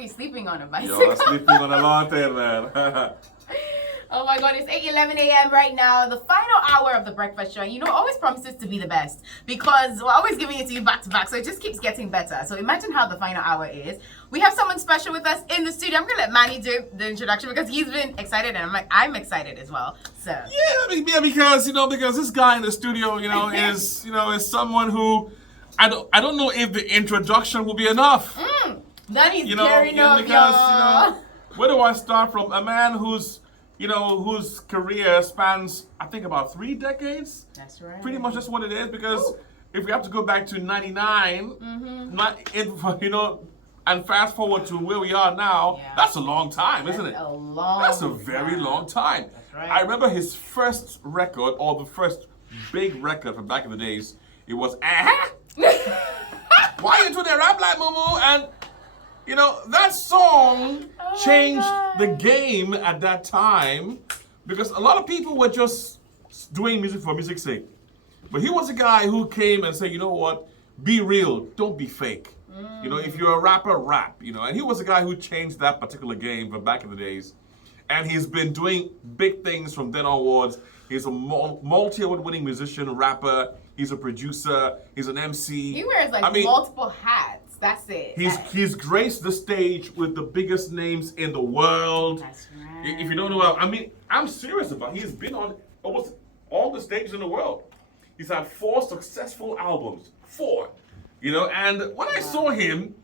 be sleeping on a bicycle. You're sleeping on a mountain, man. Oh my God, it's 8:11 a.m. right now, the final hour of the breakfast show. You know, always promises to be the best because we're always giving it to you back to back, so it just keeps getting better. So imagine how the final hour is. We have someone special with us in the studio. I'm gonna let Manny do the introduction because he's been excited, and I'm excited as well. So Yeah, because this guy in the studio, is someone who I don't know if the introduction will be enough. That is gearing up, because where do I start from? A man whose career spans, I think, about 3 decades. That's right. Pretty much that's what it is, because if we have to go back to 99, and fast forward to where we are now, that's a long time, isn't it? That's a very long time. That's right. I remember his first record, or the first big record from back in the days, it was, why you do the rap like Mumu? And that song changed the game at that time, because a lot of people were just doing music for music's sake. But he was a guy who came and said, you know what, be real, don't be fake. If you're a rapper, rap. And he was a guy who changed that particular game from back in the days. And he's been doing big things from then onwards. He's a multi-award winning musician, rapper. He's a producer. He's an MC. He wears multiple hats. That's it. He's graced the stage with the biggest names in the world. That's right. If you don't know, I'm serious about it. He's been on almost all the stages in the world. He's had 4 successful albums. 4. And when I saw him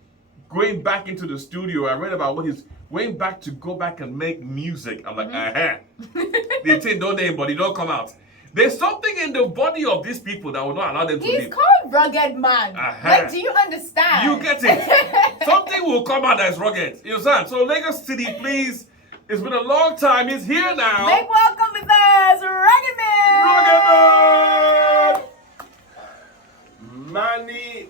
going back into the studio, I read about what he's going back to go back and make music. I'm like, The thing don't name, but he don't come out. There's something in the body of these people that will not allow them to live. He's called Rugged Man. Like, do you understand? You get it. Something will come out that's rugged. You understand? So Lagos City, please. It's been a long time. He's here now. Make welcome with us, Rugged Man. Rugged Man. Mannie.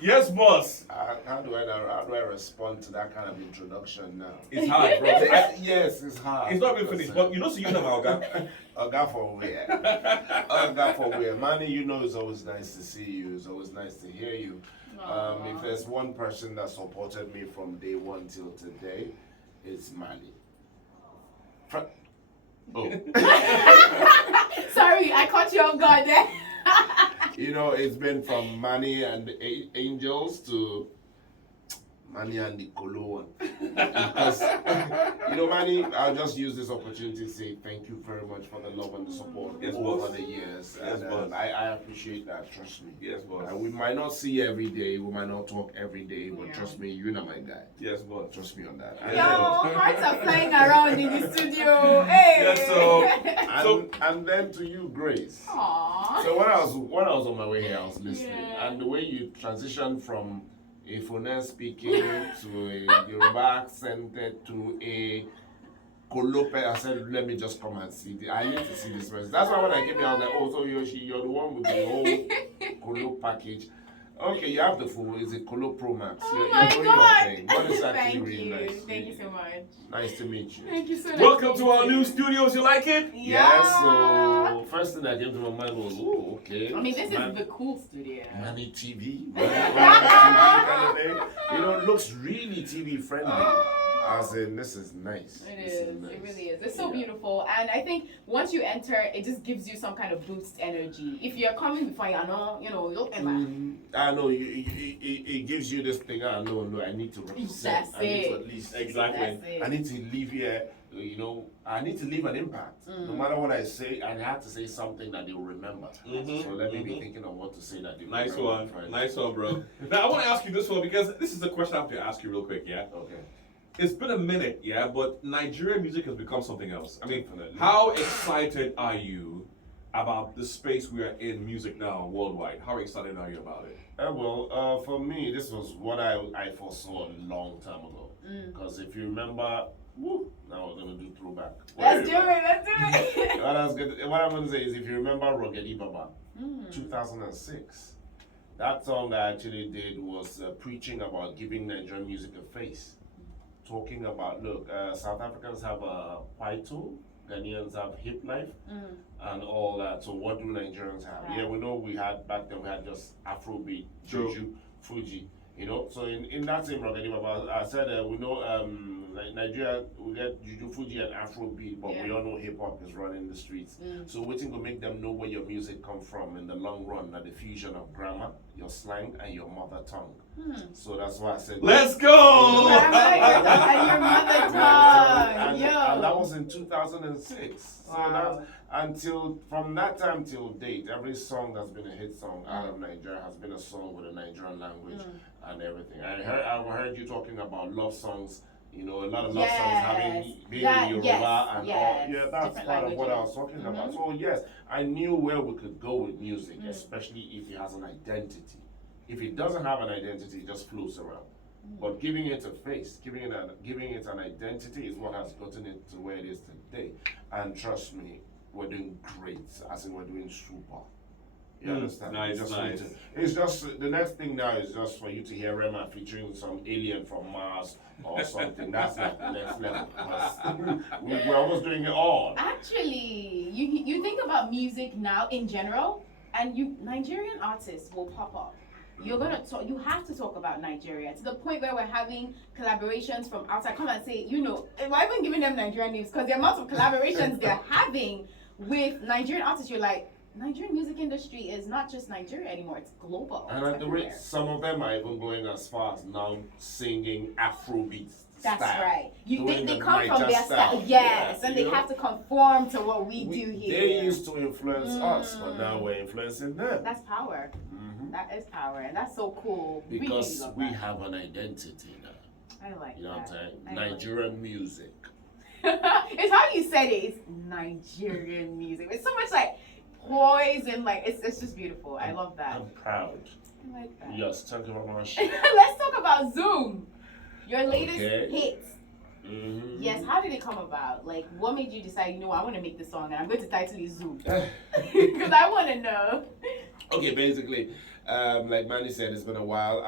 Yes, boss. How do I respond to that kind of introduction now? It's hard, bro. Yes, it's hard. It's not even finished, but so you know my Oga. Oga for where? Oga for where? Mannie, it's always nice to see you. It's always nice to hear you. If there's one person that supported me from day one till today, it's Mannie. Sorry, I caught you off guard there. It's been from Mannie and the Angels to Mannie and the Kolo one. Because, Mannie, I'll just use this opportunity to say thank you very much for the love and the support over the years. Yes, and I appreciate that, trust me. Yes, boss. We might not see every day, we might not talk every day, but trust me, you're not my guy. Yes, boss. Trust me on that. Yo, hearts are flying around in the studio. Hey. Yes, and then to you, Grace. Aww. So when I was on my way here, I was listening, and the way you transitioned from a Fona speaking to a Yoruba accented to a Kolope, I said, let me just come and see. I need to see this person. That's why when I came here, I was like, oh, so you're the one with the whole Kolo package. Okay, you have the full. It's a Kolo Pro Max. Oh my God! But it's actually Thank really you. nice. Thank you so much. Nice to meet you. Thank you so much. Welcome to our new studios. You like it? Yeah, so first thing that came to my mind was, oh, okay. This is the cool studio. Mannie TV. Mannie TV kind of thing. It looks really TV friendly. As in, this is nice. It is. Nice. It really is. It's so beautiful. And I think once you enter, it just gives you some kind of boost energy. If you're coming before you'll I know, it gives you this thing, I need to represent. That's I need to at least, exactly. I need to leave here, I need to leave an impact. No matter what I say, I have to say something that they'll remember. So let me be thinking of what to say that they'll remember. Nice one, bro. Now, I want to ask you this one, because this is a question I have to ask you real quick, yeah? Okay. It's been a minute, yeah, but Nigerian music has become something else. Definitely. How excited are you about the space we are in music now worldwide? How excited are you about it? For me, this was what I foresaw a long time ago. Because if you remember, now we're going to do throwback. Let's do it. What I'm going to say is, if you remember Rogedi Baba, 2006, that song that I actually did was preaching about giving Nigerian music a face. Talking about, South Africans have a Kwaito, Ghanaians have hip life, and all that. So what do Nigerians have? Right. Yeah, we know back then we had just Afrobeat, Juju, Fuji. You know, so in that same Rockety Baba, I said we know Nigeria, we get Juju Fuji and Afrobeat, but we all know hip hop is running the streets. So waiting to make them know where your music come from in the long run, that the fusion of grammar, your slang, and your mother tongue. So that's why I said, let's go! And your mother tongue. And that was in 2006. Wow. So that's until from that time till date, every song that's been a hit song out of Nigeria has been a song with a Nigerian language and everything. I've heard you talking about love songs. You know, a lot of love songs having being in Yoruba and all. Yeah, that's part of what I was talking about. So yes, I knew where we could go with music, especially if it has an identity. If it doesn't have an identity, it just floats around. But giving it a face, giving it an identity is what has gotten it to where it is today. And trust me, we're doing great, as in we're doing super. You understand? Nice. It's just, the next thing now is just for you to hear Rema featuring some alien from Mars or something. That's like the next level. We're almost doing it all. Actually, you think about music now in general, and Nigerian artists will pop up. You have to talk about Nigeria to the point where we're having collaborations from outside. Come and say, why even giving them Nigerian names? Because the amount of collaborations they're having with Nigerian artists, you're like, Nigerian music industry is not just Nigeria anymore, it's global. And at the rate, some of them are even going as far as now singing Afrobeat That's style. Right. They come Niger from their style. Yes, and they have to conform to what we do here. They used to influence us, but now we're influencing them. That's power. That is power, and that's so cool. Because really we have an identity now. I like You know that. what I'm saying? Nigerian music. It's how you said it. It's Nigerian music. It's so much like poise and like it's just beautiful. I love that. I'm proud. I like that. Yes, thank you very much. Let's talk about Zoom. Your latest hit. Yes, how did it come about? Like, what made you decide, I want to make this song and I'm going to title it Zoom? Because I want to know. Okay, basically, like Manny said, it's been a while.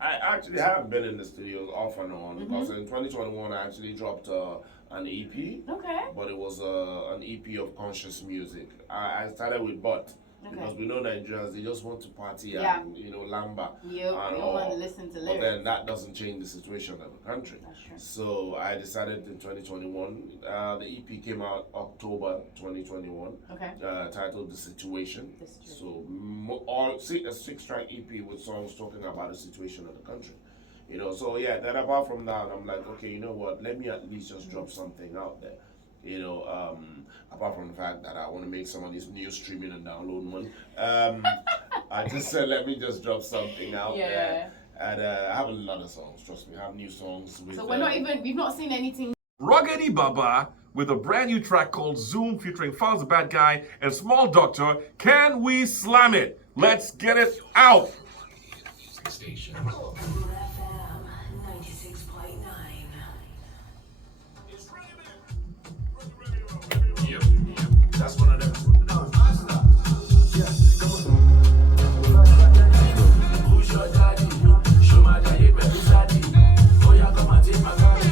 I actually haven't been in the studios off and on because in 2021 I actually dropped an EP. Okay. But it was an EP of conscious music. I started with But. Okay. Because we know Nigerians, they just want to party and, lamba. You don't want to listen to lyrics. But then that doesn't change the situation of the country. That's true. So I decided in 2021, the EP came out October 2021. Okay. Titled The Situation. So a 6-track EP with songs talking about the situation of the country. So yeah, then apart from that, I'm like, okay, you know what, let me at least just drop something out there. Apart from the fact that I want to make some of these new streaming and download money, I just said, let me just drop something out there. And I have a lot of songs, trust me, I have new songs. So we've not seen anything. Rockety Baba with a brand new track called Zoom featuring Falz the Bad Guy and Small Doctor. Can we slam it? Let's get it out. Station. That's one of them. Who's your daddy? Show my daddy, baby, daddy. Oh, yeah, come and take my daddy.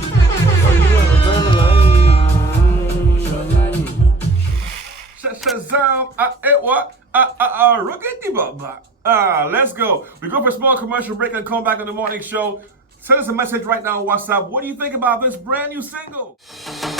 Who's your daddy? Shazam! Rockety Baba. Let's go. We go for a small commercial break and come back on the morning show. Send us a message right now on WhatsApp. What do you think about this brand new single?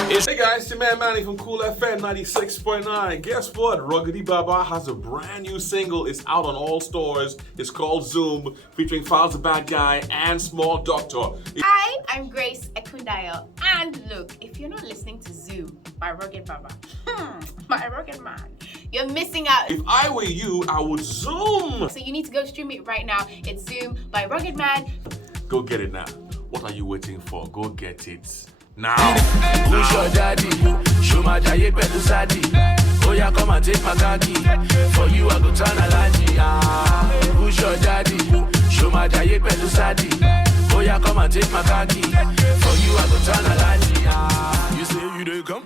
Hey guys, it's your man Manny from Cool FM 96.9. Guess what? Rockety Baba has a brand new single. It's out on all stores. It's called Zoom, featuring Falz the Bad Guy and Small Doctor. Hi, I'm Grace Ekundayo. And look, if you're not listening to Zoom by Rockety Baba, by Rocket Man, you're missing out. If I were you, I would Zoom. So you need to go stream it right now. It's Zoom by Rocket Man. Go get it now. What are you waiting for? Go get it now. Who's your daddy? Show my daddy, better daddy. Oh yeah, come and take my khaki. For you, I go turn a laddie. Who's your daddy? Show my daddy, better daddy. Oh yeah, come and take my khaki. For you, I go turn a laddie. You say you don't come.